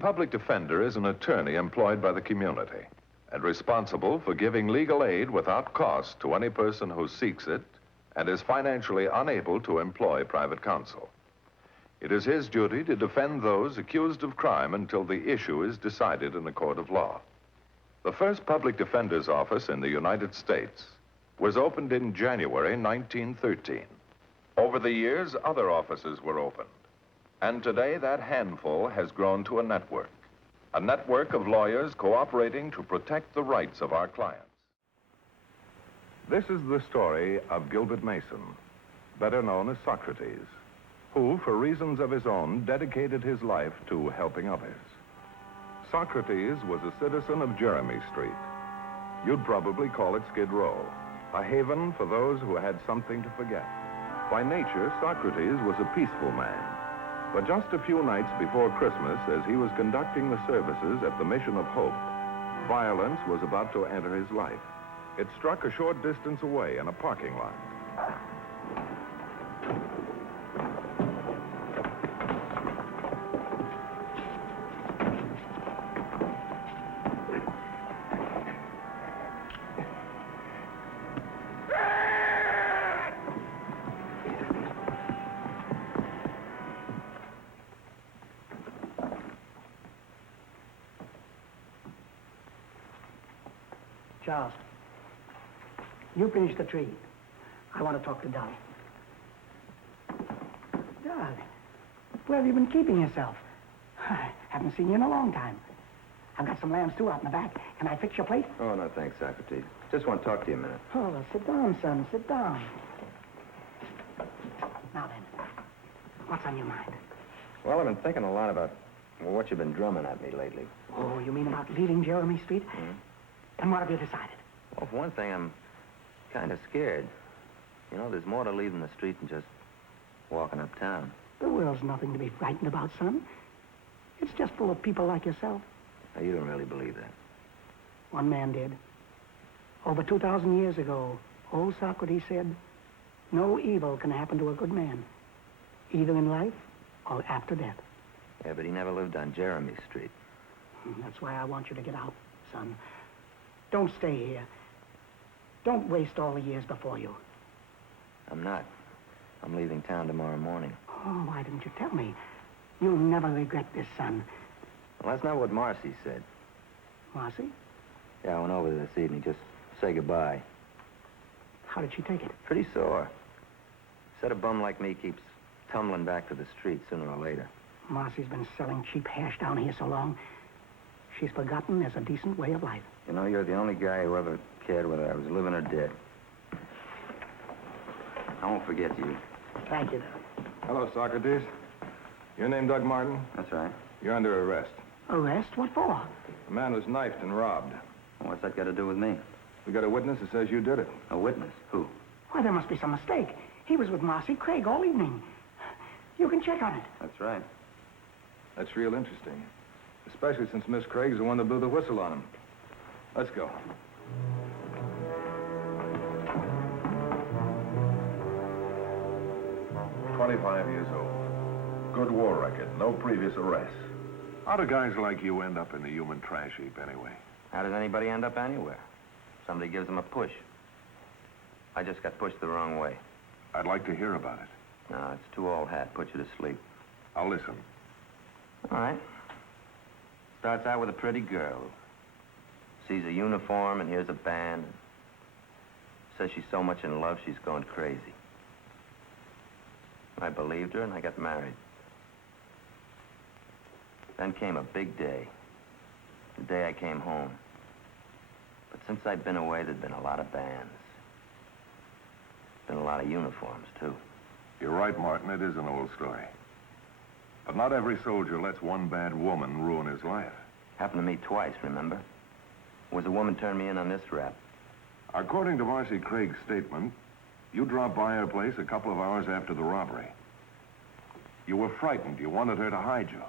public defender is an attorney employed by the community and responsible for giving legal aid without cost to any person who seeks it and is financially unable to employ private counsel. It is his duty to defend those accused of crime until the issue is decided in a court of law. The first public defender's office in the United States was opened in January 1913. Over the years, other offices were opened. And today, that handful has grown to a network of lawyers cooperating to protect the rights of our clients. This is the story of Gilbert Mason, better known as Socrates, who, for reasons of his own, dedicated his life to helping others. Socrates was a citizen of Jeremy Street. You'd probably call it Skid Row, a haven for those who had something to forget. By nature, Socrates was a peaceful man. But just a few nights before Christmas, as he was conducting the services at the Mission of Hope, violence was about to enter his life. It struck a short distance away in a parking lot. Charles, you finish the tree. I want to talk to Dolly. Dolly, where have you been keeping yourself? I haven't seen you in a long time. I've got some lambs, too, out in the back. Can I fix your plate? Oh, no, thanks, Socrates. Just want to talk to you a minute. Oh, well, sit down, son. Sit down. Now then, what's on your mind? Well, I've been thinking a lot about what you've been drumming at me lately. Oh, you mean about leaving Jeremy Street? Mm-hmm. And what have you decided? Well, for one thing, I'm kind of scared. You know, there's more to leaving the street than just walking uptown. The world's nothing to be frightened about, son. It's just full of people like yourself. Now, you don't really believe that. One man did. Over 2,000 years ago, old Socrates said, no evil can happen to a good man, either in life or after death. Yeah, but he never lived on Jeremy Street. That's why I want you to get out, son. Don't stay here. Don't waste all the years before you. I'm not. I'm leaving town tomorrow morning. Oh, why didn't you tell me? You'll never regret this, son. Well, that's not what Marcy said. Marcy? Yeah, I went over there this evening, just say goodbye. How did she take it? Pretty sore. Said a bum like me keeps tumbling back to the street sooner or later. Marcy's been selling cheap hash down here so long, she's forgotten there's a decent way of life. You know, you're the only guy who ever cared whether I was living or dead. I won't forget you. Thank you. Hello, Socrates. Your name Doug Martin? That's right. You're under arrest. Arrest? What for? A man was knifed and robbed. Well, what's that got to do with me? We got a witness that says you did it. A witness? Who? Why, there must be some mistake. He was with Marcy Craig all evening. You can check on it. That's right. That's real interesting. Especially since Miss Craig's the one that blew the whistle on him. Let's go. "25 years old. Good war record. No previous arrests." How do guys like you end up in the human trash heap anyway? How does anybody end up anywhere? Somebody gives them a push. I just got pushed the wrong way. I'd like to hear about it. No, it's too old hat. Put you to sleep. I'll listen. All right. Starts out with a pretty girl. Sees a uniform and hears a band. Says she's so much in love she's going crazy. I believed her and I got married. Then came a big day. The day I came home. But since I'd been away, there'd been a lot of bands. Been a lot of uniforms, too. You're right, Martin. It is an old story. But not every soldier lets one bad woman ruin his life. Happened to me twice, remember? Was a woman turned me in on this rap. According to Marcy Craig's statement, you dropped by her place a couple of hours after the robbery. You were frightened. You wanted her to hide you.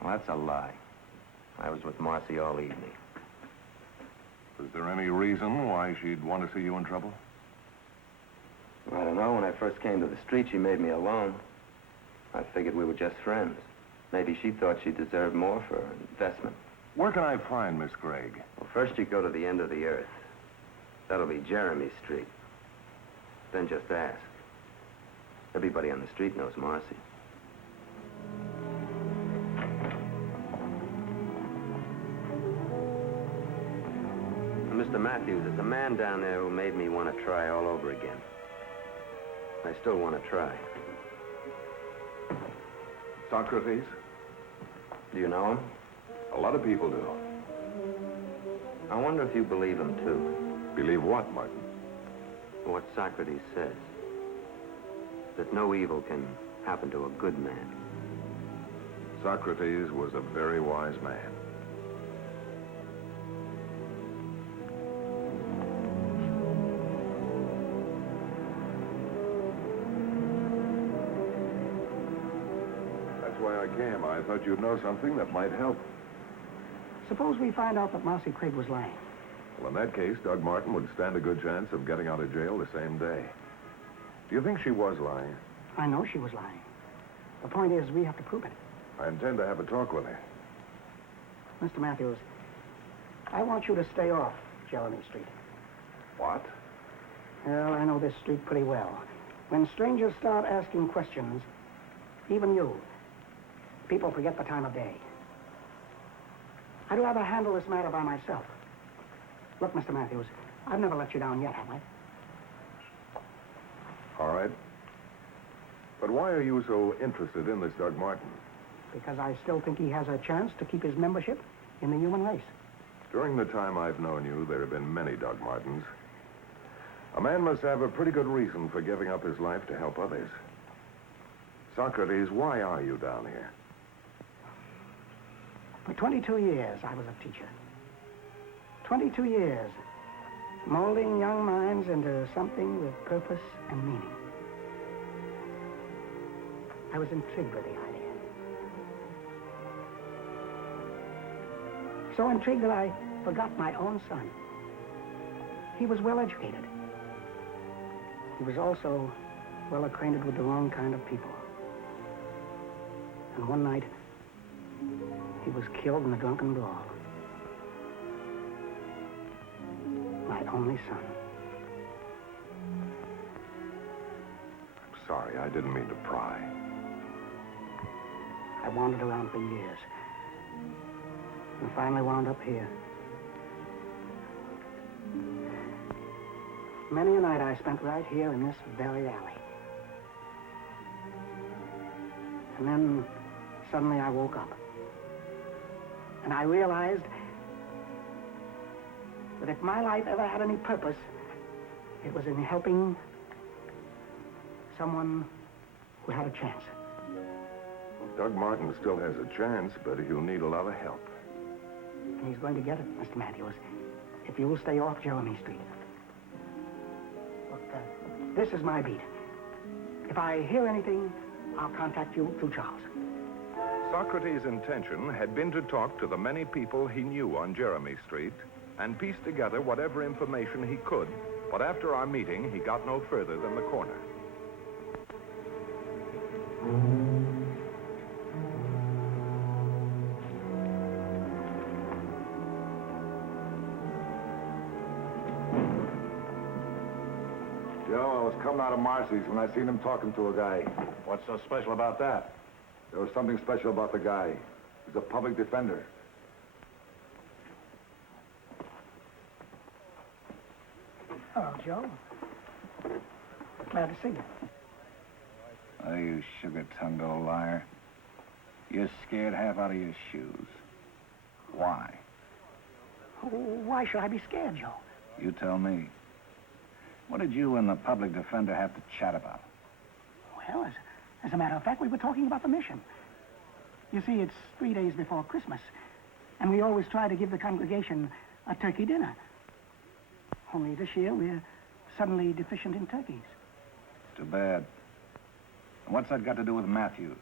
Well, that's a lie. I was with Marcy all evening. Was there any reason why she'd want to see you in trouble? I don't know. When I first came to the street, she made me alone. I figured we were just friends. Maybe she thought she deserved more for her investment. Where can I find Miss Craig? Well, first you go to the end of the earth. That'll be Jeremy Street. Then just ask. Everybody on the street knows Marcy. Mr. Matthews, there's a man down there who made me want to try all over again. I still want to try. Socrates? Do you know him? A lot of people do. I wonder if you believe him, too. Believe what, Martin? What Socrates says. That no evil can happen to a good man. Socrates was a very wise man. That's why I came. I thought you'd know something that might help. Suppose we find out that Marcy Craig was lying. Well, in that case, Doug Martin would stand a good chance of getting out of jail the same day. Do you think she was lying? I know she was lying. The point is, we have to prove it. I intend to have a talk with her. Mr. Matthews, I want you to stay off Jeremy Street. What? Well, I know this street pretty well. When strangers start asking questions, even you, people forget the time of day. I'd rather handle this matter by myself. Look, Mr. Matthews, I've never let you down yet, have I? All right. But why are you so interested in this Doug Martin? Because I still think he has a chance to keep his membership in the human race. During the time I've known you, there have been many Doug Martins. A man must have a pretty good reason for giving up his life to help others. Socrates, why are you down here? For 22 years, I was a teacher. 22 years, molding young minds into something with purpose and meaning. I was intrigued with the idea. So intrigued that I forgot my own son. He was well educated. He was also well acquainted with the wrong kind of people. And one night, he was killed in a drunken brawl. My only son. I'm sorry, I didn't mean to pry. I wandered around for years. And finally wound up here. Many a night I spent right here in this very alley. And then suddenly I woke up. And I realized that if my life ever had any purpose, it was in helping someone who had a chance. Doug Martin still has a chance, but he'll need a lot of help. And he's going to get it, Mr. Matthews, if you'll stay off Jeremy Street. Look, this is my beat. If I hear anything, I'll contact you through Charles. Socrates' intention had been to talk to the many people he knew on Jeremy Street and piece together whatever information he could, but after our meeting, he got no further than the corner. Joe, I was coming out of Marcy's when I seen him talking to a guy. What's so special about that? There was something special about the guy. He's a public defender. Hello, Joe. Glad to see you. Oh, you sugar-tongued old liar. You're scared half out of your shoes. Why? Why should I be scared, Joe? You tell me. What did you and the public defender have to chat about? Well, as a matter of fact, we were talking about the mission. You see, it's 3 days before Christmas, and we always try to give the congregation a turkey dinner. Only this year, we're suddenly deficient in turkeys. Too bad. And what's that got to do with Matthews?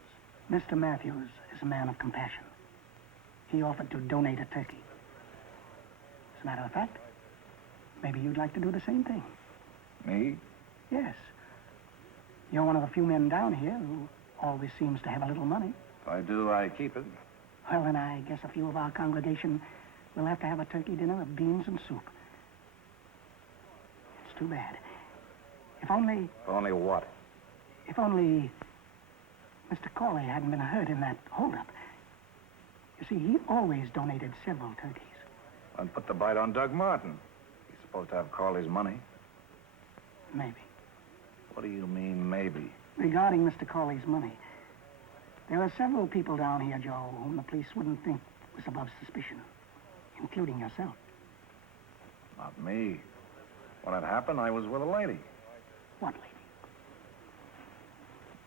Mr. Matthews is a man of compassion. He offered to donate a turkey. As a matter of fact, maybe you'd like to do the same thing. Me? Yes. You're one of the few men down here who always seems to have a little money. If I do, I keep it. Well, then I guess a few of our congregation will have to have a turkey dinner of beans and soup. It's too bad. If only... Only what? If only Mr. Corley hadn't been hurt in that holdup. You see, he always donated several turkeys. And put the bite on Doug Martin. He's supposed to have Corley's money. Maybe. What do you mean, maybe? Regarding Mr. Corley's money, there are several people down here, Joe, whom the police wouldn't think was above suspicion, including yourself. Not me. When it happened, I was with a lady. What lady?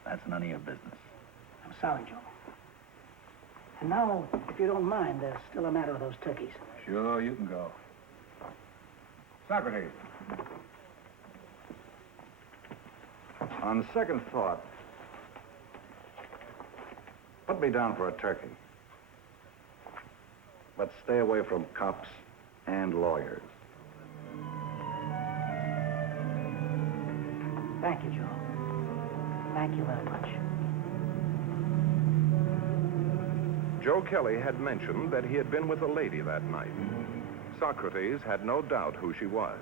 That's none of your business. I'm sorry, Joe. And now, if you don't mind, there's still a matter of those turkeys. Sure, you can go. Socrates. On second thought, put me down for a turkey. But stay away from cops and lawyers. Thank you, Joe. Thank you very much. Joe Kelly had mentioned that he had been with a lady that night. Socrates had no doubt who she was.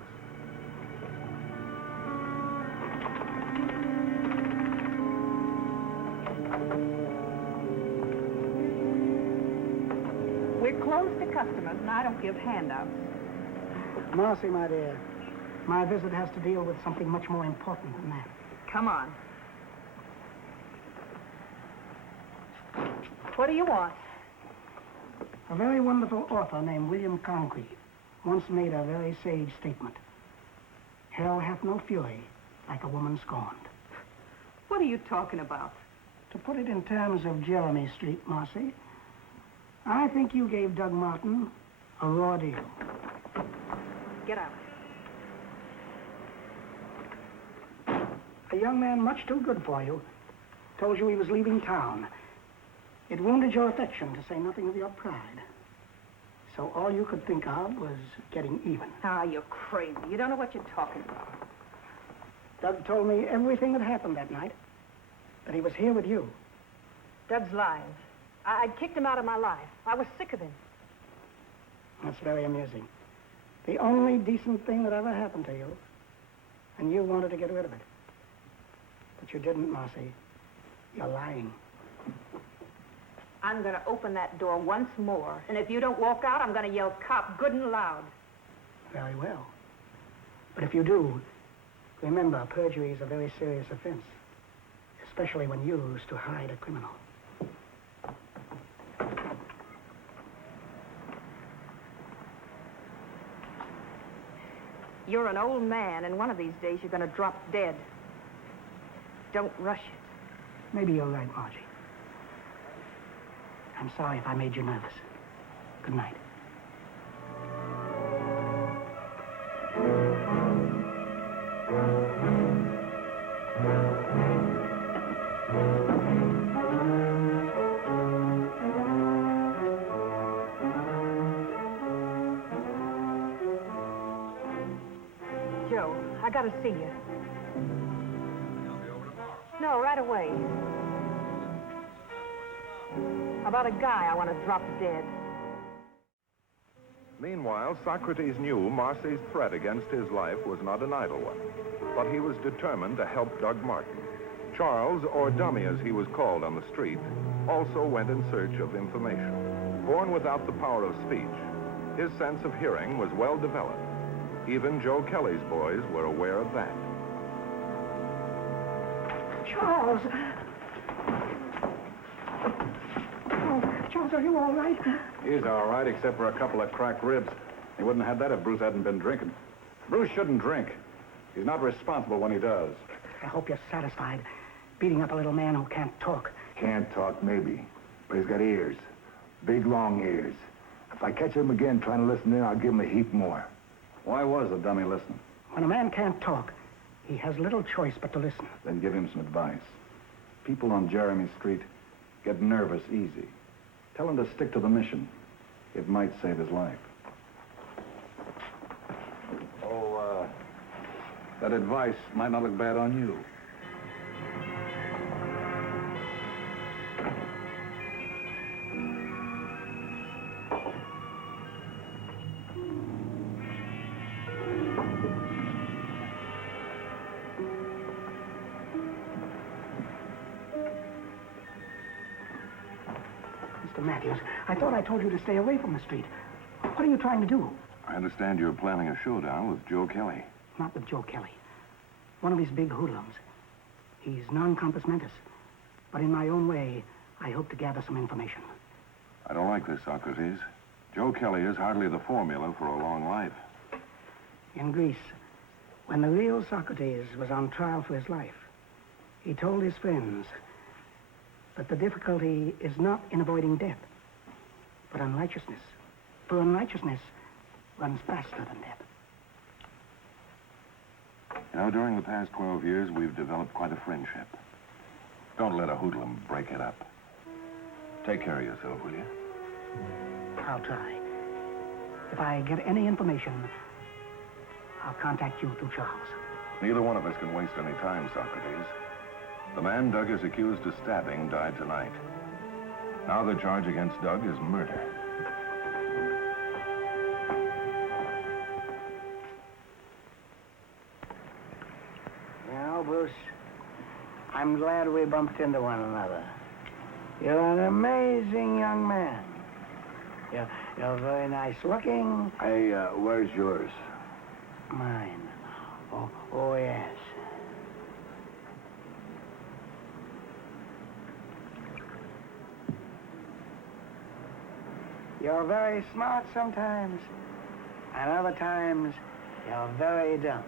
We're closed to customers, and I don't give handouts. Marcy, my dear, my visit has to deal with something much more important than that. Come on. What do you want? A very wonderful author named William Congreve once made a very sage statement. Hell hath no fury like a woman scorned. What are you talking about? To put it in terms of Jeremy Street, Marcy, I think you gave Doug Martin a raw deal. Get out. A young man much too good for you told you he was leaving town. It wounded your affection, to say nothing of your pride. So all you could think of was getting even. Ah, you're crazy. You don't know what you're talking about. Doug told me everything that happened that night, that he was here with you. Doug's lying. I'd kicked him out of my life. I was sick of him. That's very amusing. The only decent thing that ever happened to you, and you wanted to get rid of it. But you didn't, Marcy. You're lying. I'm going to open that door once more, and if you don't walk out, I'm going to yell cop good and loud. Very well. But if you do, remember, perjury is a very serious offense, especially when used to hide a criminal. You're an old man, and one of these days you're going to drop dead. Don't rush it. Maybe you're right, Margie. I'm sorry if I made you nervous. Good night. Joe, I got to see you. No, right away. About a guy I want to drop dead. Meanwhile, Socrates knew Marcy's threat against his life was not an idle one, but he was determined to help Doug Martin. Charles, or Dummy as he was called on the street, also went in search of information. Born without the power of speech, his sense of hearing was well developed. Even Joe Kelly's boys were aware of that. Charles! Charles, are you all right? He's all right, except for a couple of cracked ribs. He wouldn't have had that if Bruce hadn't been drinking. Bruce shouldn't drink. He's not responsible when he does. I hope you're satisfied, beating up a little man who can't talk. Can't talk, maybe. But he's got ears. Big, long ears. If I catch him again trying to listen in, I'll give him a heap more. Why was the dummy listening? When a man can't talk, he has little choice but to listen. Then give him some advice. People on Jeremy Street get nervous easy. Tell him to stick to the mission. It might save his life. Oh, that advice might not look bad on you. Mr. Matthews, I thought I told you to stay away from the street. What are you trying to do? I understand you're planning a showdown with Joe Kelly. Not with Joe Kelly. One of his big hoodlums. He's non-compass mentis. But in my own way, I hope to gather some information. I don't like this, Socrates. Joe Kelly is hardly the formula for a long life. In Greece, when the real Socrates was on trial for his life, he told his friends that the difficulty is not in avoiding death, but unrighteousness. For unrighteousness runs faster than death. You know, during the past 12 years, we've developed quite a friendship. Don't let a hoodlum break it up. Take care of yourself, will you? I'll try. If I get any information, I'll contact you through Charles. Neither one of us can waste any time, Socrates. The man Doug is accused of stabbing died tonight. Now the charge against Doug is murder. Well, Bruce, I'm glad we bumped into one another. You're an amazing young man. You're very nice looking. Hey, where's yours? Mine. Oh, yes. You're very smart sometimes, and other times you're very dumb.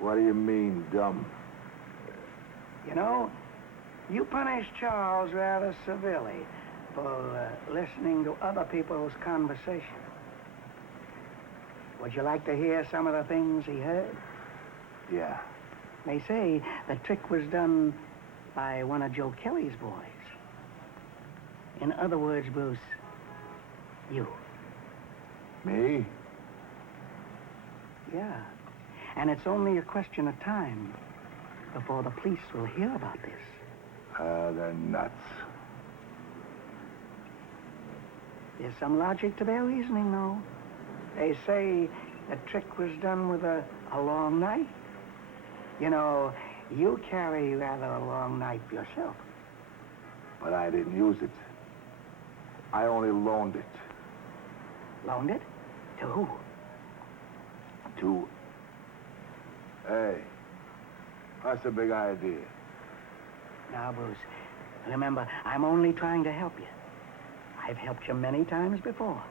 What do you mean, dumb? You know, you punished Charles rather severely for listening to other people's conversation. Would you like to hear some of the things he heard? Yeah. They say the trick was done by one of Joe Kelly's boys. In other words, Bruce, you. Me? Yeah. And it's only a question of time before the police will hear about this. They're nuts. There's some logic to their reasoning, though. They say the trick was done with a long knife. You know, you carry rather a long knife yourself. But I didn't use it. I only loaned it. Loaned it? To who? To... Hey, that's a big idea. Now, Bruce, remember, I'm only trying to help you. I've helped you many times before.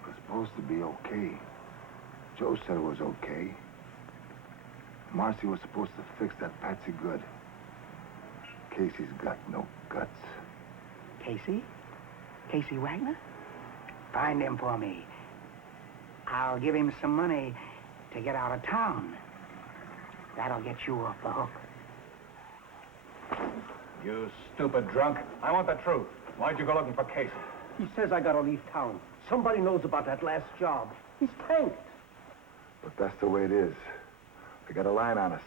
It was supposed to be okay. Joe said it was okay. Marcy was supposed to fix that Patsy good. Casey's got no guts. Casey? Casey Wagner? Find him for me. I'll give him some money to get out of town. That'll get you off the hook. You stupid drunk. I want the truth. Why'd you go looking for Casey? He says I gotta leave town. Somebody knows about that last job. He's tanked. But that's the way it is. They got a line on us.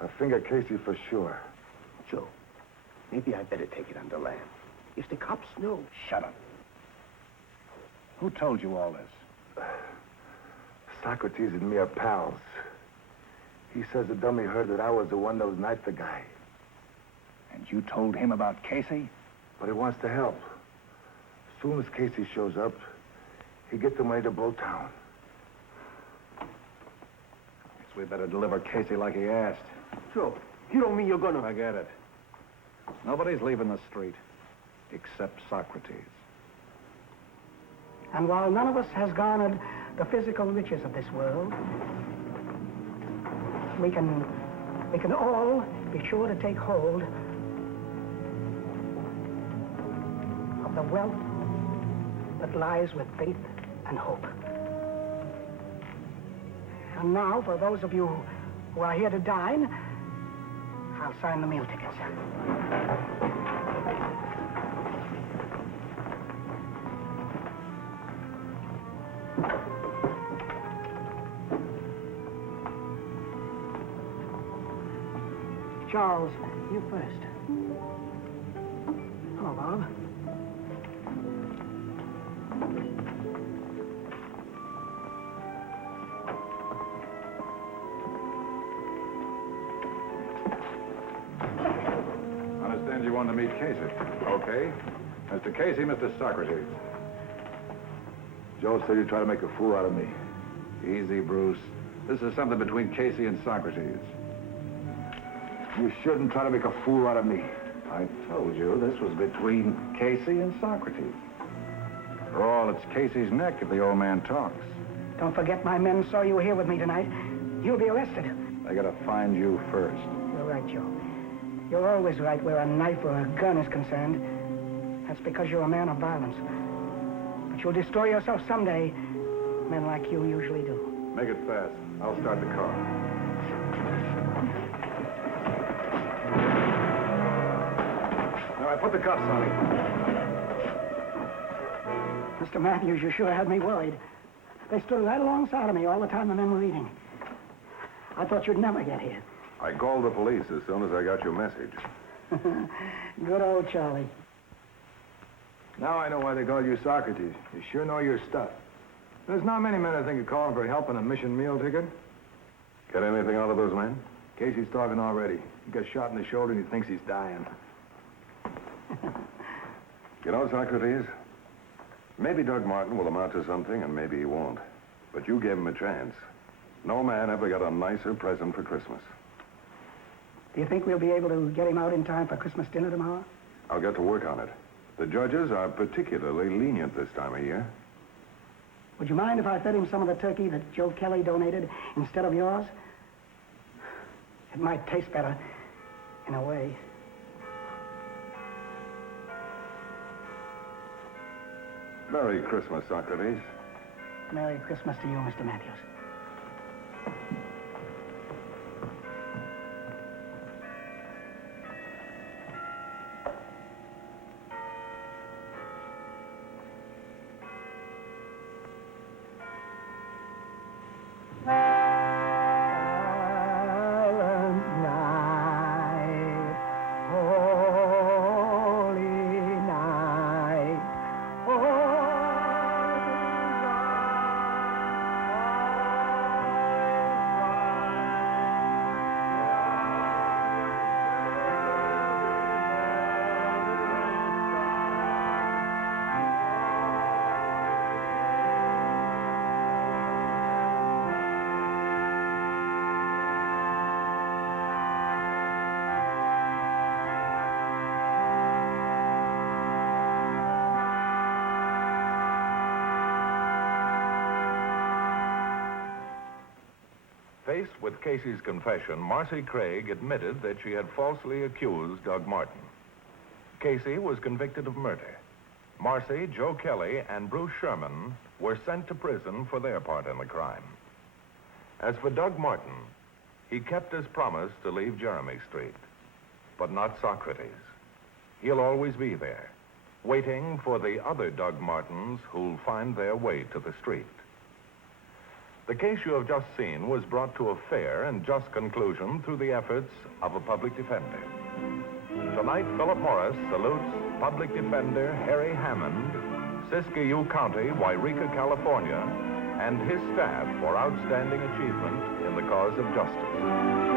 I finger Casey for sure. Joe, maybe I better take it under land. If the cops know... Shut up. Who told you all this? Socrates and me are pals. He says the dummy heard that I was the one that was knifed the guy. And you told him about Casey? But he wants to help. As soon as Casey shows up, he gets the money to blow town. Guess we better deliver Casey like he asked. Joe, you don't mean you're gonna... Forget it. Nobody's leaving the street, except Socrates. And while none of us has garnered the physical riches of this world, we can all be sure to take hold of the wealth that lies with faith and hope. And now, for those of you who are here to dine, I'll sign the meal tickets. Charles, you first. Hello, Bob. Understand you wanted to meet meet Casey. Okay. Mr. Casey, Mr. Socrates. Joe said you tried to make a fool out of me. Easy, Bruce. This is something between Casey and Socrates. You shouldn't try to make a fool out of me. I told you this was between Casey and Socrates. For all, it's Casey's neck if the old man talks. Don't forget my men saw you here with me tonight. You'll be arrested. They gotta find you first. You're right, Joe. You're always right where a knife or a gun is concerned. That's because you're a man of violence. But you'll destroy yourself someday. Men like you usually do. Make it fast. I'll start the car. All right, put the cuffs on him. Mr. Matthews, you sure had me worried. They stood right alongside of me all the time the men were eating. I thought you'd never get here. I called the police as soon as I got your message. Good old Charlie. Now I know why they call you Socrates. You sure know your stuff. There's not many men I think of calling for help on a mission meal ticket. Get anything out of those men? Casey's talking already. He got shot in the shoulder and he thinks he's dying. You know, Socrates, maybe Doug Martin will amount to something and maybe he won't. But you gave him a chance. No man ever got a nicer present for Christmas. Do you think we'll be able to get him out in time for Christmas dinner tomorrow? I'll get to work on it. The judges are particularly lenient this time of year. Would you mind if I fed him some of the turkey that Joe Kelly donated instead of yours? It might taste better, in a way. Merry Christmas, Socrates. Merry Christmas to you, Mr. Matthews. Faced with Casey's confession, Marcy Craig admitted that she had falsely accused Doug Martin. Casey was convicted of murder. Marcy, Joe Kelly, and Bruce Sherman were sent to prison for their part in the crime. As for Doug Martin, he kept his promise to leave Jeremy Street, but not Socrates. He'll always be there, waiting for the other Doug Martins who'll find their way to the street. The case you have just seen was brought to a fair and just conclusion through the efforts of a public defender. Tonight, Philip Morris salutes Public Defender Harry Hammond, Siskiyou County, Wairika, California, and his staff for outstanding achievement in the cause of justice.